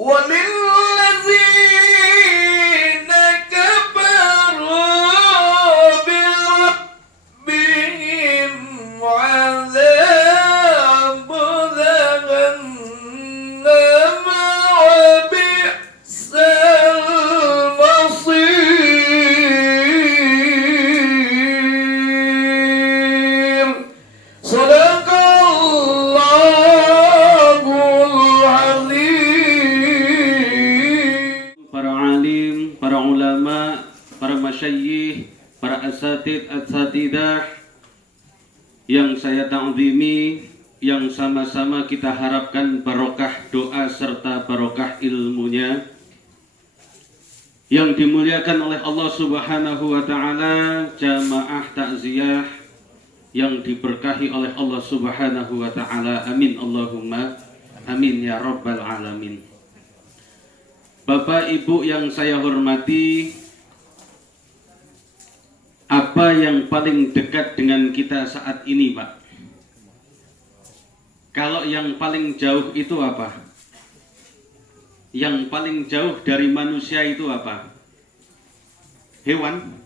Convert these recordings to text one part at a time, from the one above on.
وللذين كفروا بربهم عذاب جهنم وبئس المصير. صدق Allahul Azim. Para alim, para ulama, para masyayikh, para asatidah yang saya ta'zimi, yang sama-sama kita harapkan barokah doa serta barokah ilmunya, yang dimuliakan oleh Allah Subhanahu wa taala, jamaah takziah yang diberkahi oleh Allah Subhanahu wa taala. Amin Allahumma amin ya rabbal alamin. Bapak Ibu yang saya hormati, apa yang paling dekat dengan kita saat ini, Pak? Kalau yang paling jauh itu apa? Yang paling jauh dari manusia itu apa? Hewan?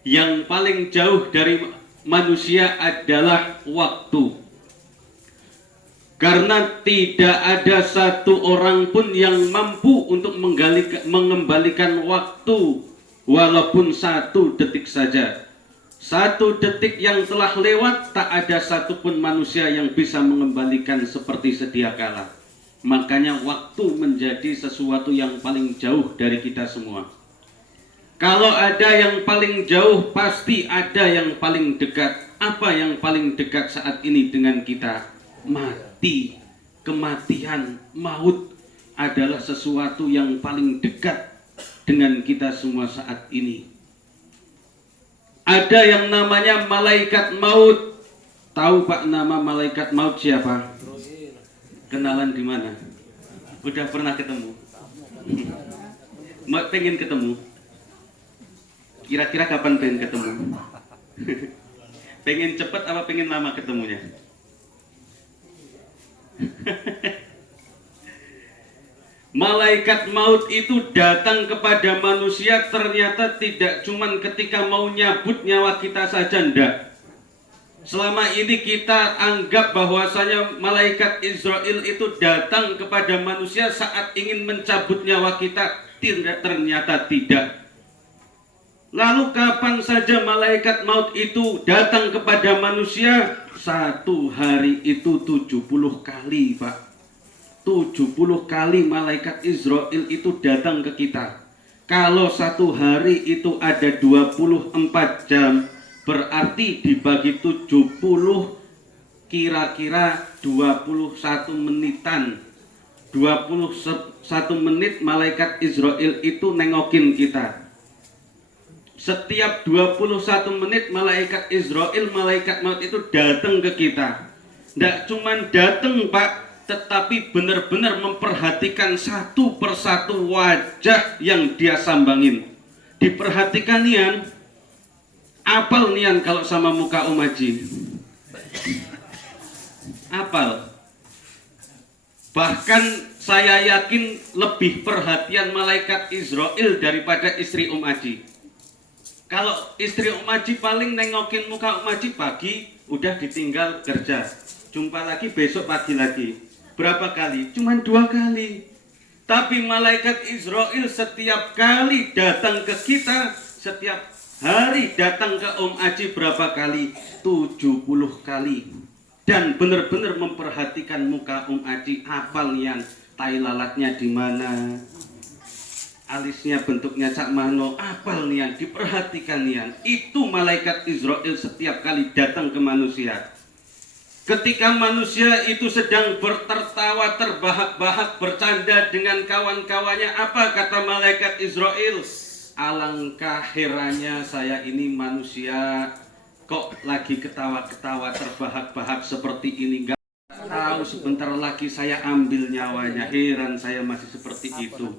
Yang paling jauh dari manusia adalah waktu. Karena tidak ada satu orang pun yang mampu untuk mengembalikan waktu walaupun 1 detik saja. 1 detik yang telah lewat, tak ada satupun manusia yang bisa mengembalikan seperti sedia kala. Makanya waktu menjadi sesuatu yang paling jauh dari kita semua. Kalau ada yang paling jauh, pasti ada yang paling dekat. Apa yang paling dekat saat ini dengan kita? Mati. Kematian, maut adalah sesuatu yang paling dekat dengan kita semua saat ini. Ada yang namanya malaikat maut. Tahu Pak nama malaikat maut siapa? Kenalan di mana? Udah pernah ketemu? Pengen ketemu? Kira-kira kapan pengen ketemu? Pengen cepat apa pengen lama ketemunya? Malaikat maut itu datang kepada manusia ternyata tidak cuman ketika mau nyabut nyawa kita saja, ndak. Selama ini kita anggap bahwasanya malaikat Israel itu datang kepada manusia saat ingin mencabut nyawa kita, ternyata tidak. Lalu kapan saja malaikat maut itu datang kepada manusia? 1 hari itu 70 kali, Pak. 70 kali malaikat Israel itu datang ke kita. Kalau 1 hari itu ada 24 jam, berarti dibagi 70 kira-kira 21 menitan. 21 menit malaikat Israel itu nengokin kita. Setiap 21 menit malaikat Israel, malaikat maut itu datang ke kita. Tidak cuman datang, Pak, tetapi benar-benar memperhatikan satu persatu wajah yang dia sambangin. Diperhatikan nian. Apal nian kalau sama muka Om Haji? Apal. Bahkan saya yakin lebih perhatian malaikat Israel daripada istri Om Haji. Kalau istri Om Haji paling nengokin muka Om Haji pagi, udah ditinggal kerja. Jumpa lagi besok pagi lagi. Berapa kali? Cuman 2 kali. Tapi malaikat Israel setiap kali datang ke kita, setiap hari datang ke Om Haji berapa kali? 70 kali. Dan benar-benar memperhatikan muka Om Haji, apal yang tai lalatnya di mana, alisnya bentuknya cak mano, apal nian, diperhatikan nian. Itu malaikat Israel setiap kali datang ke manusia. Ketika manusia itu sedang tertawa terbahak-bahak bercanda dengan kawan-kawannya, apa kata malaikat Israel? Alangkah herannya saya ini manusia, kok lagi ketawa-ketawa terbahak-bahak seperti ini. Gak tahu sebentar lagi saya ambil nyawanya. Heran saya masih seperti itu.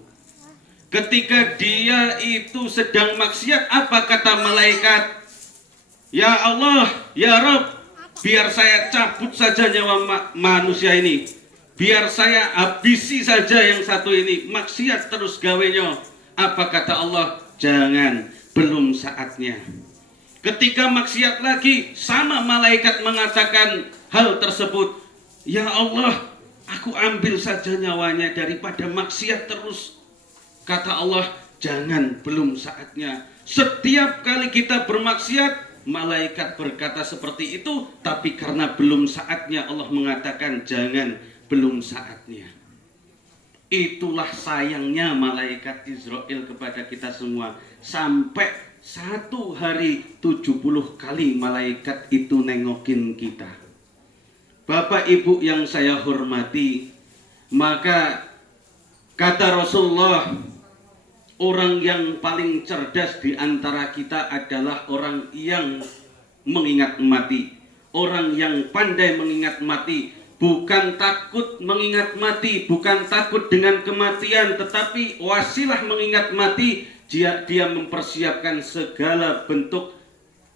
Ketika dia itu sedang maksiat, apa kata malaikat? Ya Allah, ya Rabb, biar saya cabut saja nyawa manusia ini. biar saya habisi saja yang satu ini, maksiat terus gawenyo. Apa kata Allah? Jangan, belum saatnya. Ketika maksiat lagi, sama malaikat mengatakan hal tersebut. Ya Allah, aku ambil saja nyawanya daripada maksiat terus. Kata Allah, jangan, belum saatnya. Setiap kali kita bermaksiat, malaikat berkata seperti itu, tapi karena belum saatnya Allah mengatakan jangan, belum saatnya. Itulah sayangnya malaikat Israel kepada kita semua. Sampai satu hari 70 kali malaikat itu nengokin kita. Bapak Ibu yang saya hormati, maka kata Rasulullah, orang yang paling cerdas di antara kita adalah orang yang mengingat mati. Orang yang pandai mengingat mati, bukan takut mengingat mati, bukan takut dengan kematian, tetapi wasilah mengingat mati, dia mempersiapkan segala bentuk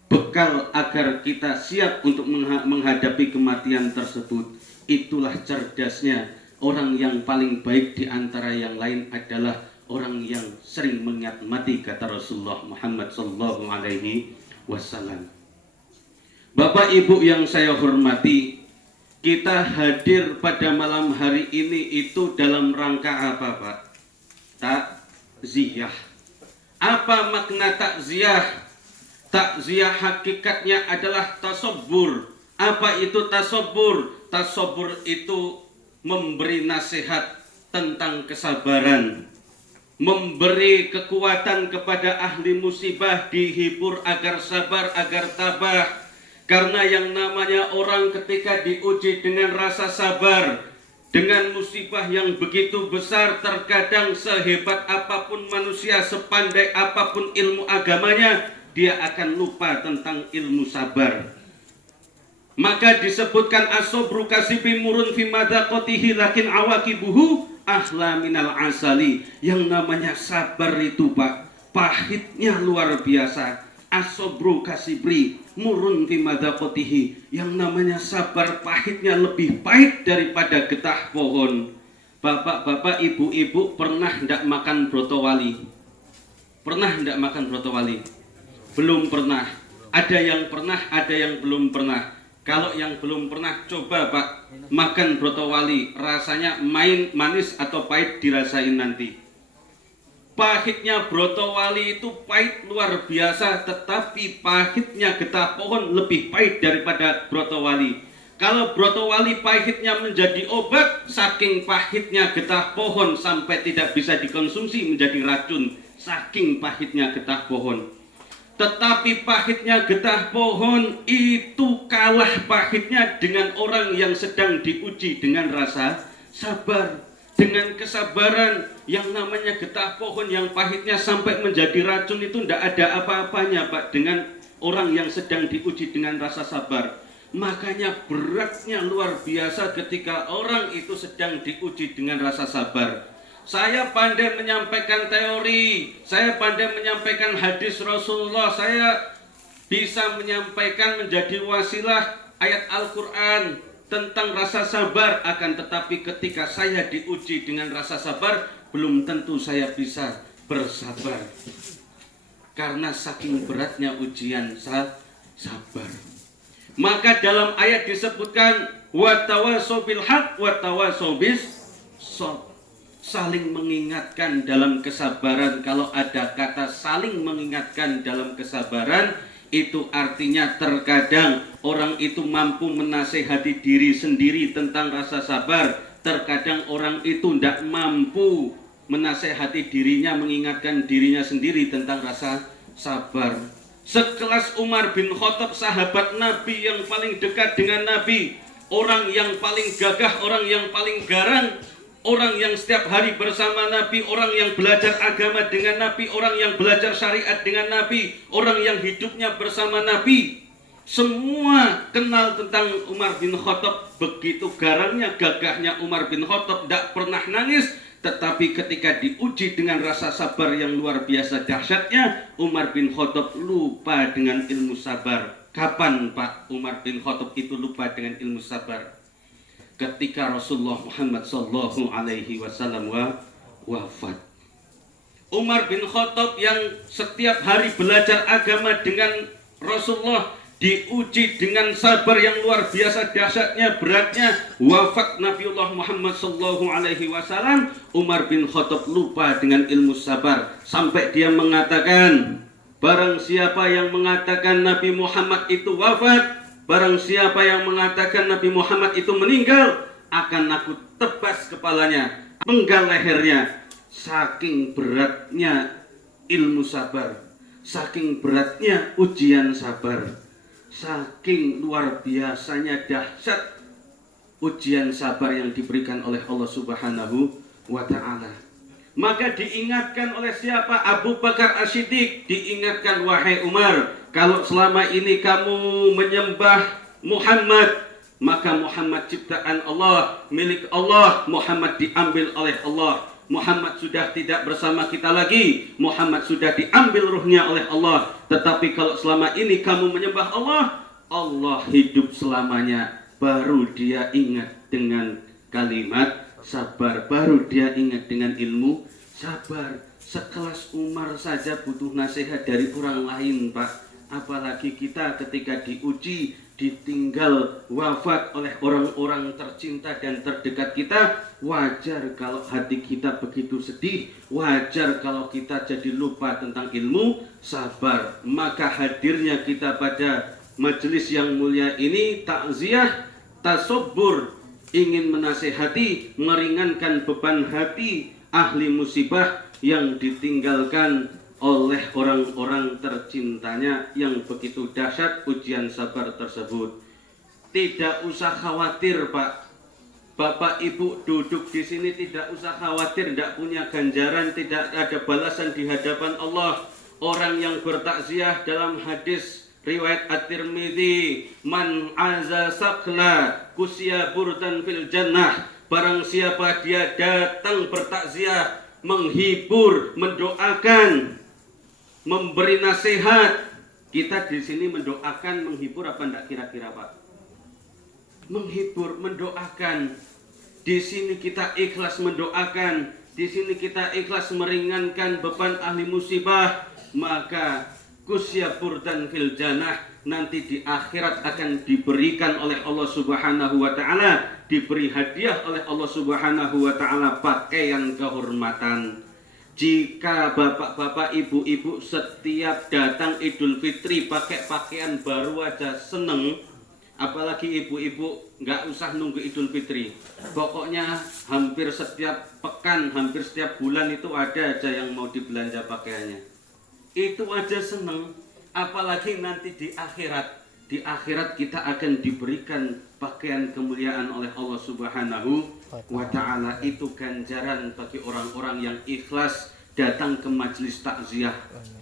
bekal agar kita siap untuk menghadapi kematian tersebut. Itulah cerdasnya. Orang yang paling baik di antara yang lain adalah orang yang sering mengingat mati, kata Rasulullah Muhammad sallallahu alaihi wasallam. Bapak Ibu yang saya hormati, kita hadir pada malam hari ini itu dalam rangka apa, Pak? Takziah. Apa makna takziah? Takziah hakikatnya adalah tasabbur. Apa itu tasabbur? Tasabbur itu memberi nasihat tentang kesabaran, memberi kekuatan kepada ahli musibah, dihibur agar sabar, agar tabah. Karena yang namanya orang ketika diuji dengan rasa sabar, dengan musibah yang begitu besar, terkadang sehebat apapun manusia, sepandai apapun ilmu agamanya, dia akan lupa tentang ilmu sabar. Maka disebutkan as-sabru kasibi murun fi madaqatihi lakin awaqibuhu ahla minal asali. Yang namanya sabar itu, Pak, pahitnya luar biasa. As-sabru kasibri murun fi madaqatihi. Yang namanya sabar pahitnya lebih pahit daripada getah pohon. Bapak-bapak, ibu-ibu pernah ndak makan brotowali? Pernah ndak makan brotowali? Belum pernah. Ada yang pernah, ada yang belum pernah. Kalau yang belum pernah, coba Pak makan brotowali, rasanya manis atau pahit, dirasain nanti. Pahitnya brotowali itu pahit luar biasa, tetapi pahitnya getah pohon lebih pahit daripada brotowali. Kalau brotowali pahitnya menjadi obat, saking pahitnya getah pohon sampai tidak bisa dikonsumsi, menjadi racun, saking pahitnya getah pohon. Tetapi pahitnya getah pohon itu kalah pahitnya dengan orang yang sedang diuji dengan rasa sabar. Dengan kesabaran, yang namanya getah pohon yang pahitnya sampai menjadi racun itu tidak ada apa-apanya, Pak, dengan orang yang sedang diuji dengan rasa sabar. Makanya beratnya luar biasa ketika orang itu sedang diuji dengan rasa sabar. Saya pandai menyampaikan teori, saya pandai menyampaikan hadis Rasulullah, saya bisa menyampaikan menjadi wasilah ayat Al-Quran tentang rasa sabar. Akan tetapi ketika saya diuji dengan rasa sabar, belum tentu saya bisa bersabar. Karena saking beratnya ujian sabar. Maka dalam ayat disebutkan watawasau bil haq watawasau bis sabr. Saling mengingatkan dalam kesabaran. Kalau ada kata saling mengingatkan dalam kesabaran, itu artinya terkadang orang itu mampu menasehati diri sendiri tentang rasa sabar. Terkadang orang itu tidak mampu menasehati dirinya, mengingatkan dirinya sendiri tentang rasa sabar. Sekelas Umar bin Khattab, sahabat Nabi yang paling dekat dengan Nabi, orang yang paling gagah, orang yang paling garang, orang yang setiap hari bersama Nabi, orang yang belajar agama dengan Nabi, orang yang belajar syariat dengan Nabi, orang yang hidupnya bersama Nabi. Semua kenal tentang Umar bin Khattab. Begitu garangnya, gagahnya Umar bin Khattab, tidak pernah nangis. Tetapi ketika diuji dengan rasa sabar yang luar biasa dahsyatnya, Umar bin Khattab lupa dengan ilmu sabar. Kapan Pak Umar bin Khattab itu lupa dengan ilmu sabar? ketika Rasulullah Muhammad sallallahu alaihi wasallam wafat. Umar bin Khattab yang setiap hari belajar agama dengan Rasulullah diuji dengan sabar yang luar biasa dahsyatnya, beratnya. Wafat Nabiullah Muhammad sallallahu alaihi wasallam, Umar bin Khattab lupa dengan ilmu sabar sampai dia mengatakan, barang siapa yang mengatakan Nabi Muhammad itu wafat, barang siapa yang mengatakan Nabi Muhammad itu meninggal, akan aku tebas kepalanya, penggal lehernya. Saking beratnya ilmu sabar, saking beratnya ujian sabar, saking luar biasanya dahsyat ujian sabar yang diberikan oleh Allah Subhanahu wa ta'ala. Maka diingatkan oleh siapa? Abu Bakar As-Siddiq diingatkan, wahai Umar, kalau selama ini kamu menyembah Muhammad, maka Muhammad ciptaan Allah, milik Allah. Muhammad diambil oleh Allah. Muhammad sudah tidak bersama kita lagi. Muhammad sudah diambil ruhnya oleh Allah. Tetapi kalau selama ini kamu menyembah Allah, Allah hidup selamanya. Baru dia ingat dengan kalimat sabar, baru dia ingat dengan ilmu sabar. Sekelas Umar saja butuh nasihat dari orang lain, Pak. Apalagi kita ketika diuji, ditinggal wafat oleh orang-orang tercinta dan terdekat kita. Wajar kalau hati kita begitu sedih, wajar kalau kita jadi lupa tentang ilmu sabar. Maka hadirnya kita pada majelis yang mulia ini, takziah, tasabbur, ingin menasehati, meringankan beban hati ahli musibah yang ditinggalkan oleh orang-orang tercintanya yang begitu dahsyat ujian sabar tersebut. Tidak usah khawatir, Pak. Bapak Ibu duduk di sini tidak usah khawatir, tidak punya ganjaran, tidak ada balasan di hadapan Allah. Orang yang bertakziah dalam hadis riwayat At-Tirmidzi, man aza sakla kusya burdan fil jannah. Barang siapa dia datang bertakziah, menghibur, mendoakan, memberi nasihat. Kita di sini mendoakan, menghibur apa enggak kira-kira, Pak? Menghibur, mendoakan. Di sini kita ikhlas mendoakan, di sini kita ikhlas meringankan beban ahli musibah. Maka kusya burdan fil jannah, nanti di akhirat akan diberikan oleh Allah Subhanahu wa ta'ala, diberi hadiah oleh Allah Subhanahu wa ta'ala pakaian kehormatan. Jika bapak-bapak, ibu-ibu setiap datang Idul Fitri pakai pakaian baru aja seneng, apalagi ibu-ibu nggak usah nunggu Idul Fitri. Pokoknya hampir setiap pekan, hampir setiap bulan itu ada aja yang mau dibelanja pakaiannya. Itu aja seneng, apalagi nanti di akhirat. Di akhirat kita akan diberikan pakaian kemuliaan oleh Allah Subhanahu wa ta'ala. Itu ganjaran bagi orang-orang yang ikhlas datang ke majelis takziah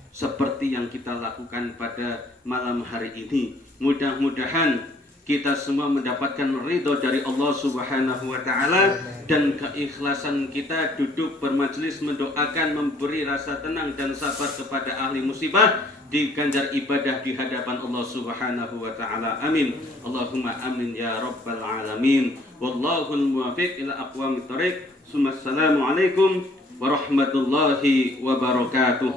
seperti yang kita lakukan pada malam hari ini. Mudah-mudahan kita semua mendapatkan ridho dari Allah Subhanahu wa ta'ala, dan keikhlasan kita duduk bermajlis mendoakan, memberi rasa tenang dan sabar kepada ahli musibah, diganjar ibadah di hadapan Allah Subhanahu wa ta'ala. Amin. Allahumma amin ya rabbal alamin. Wallahul muwafiq ila aqwamit thoriq. Assalamualaikum warahmatullahi wabarakatuh.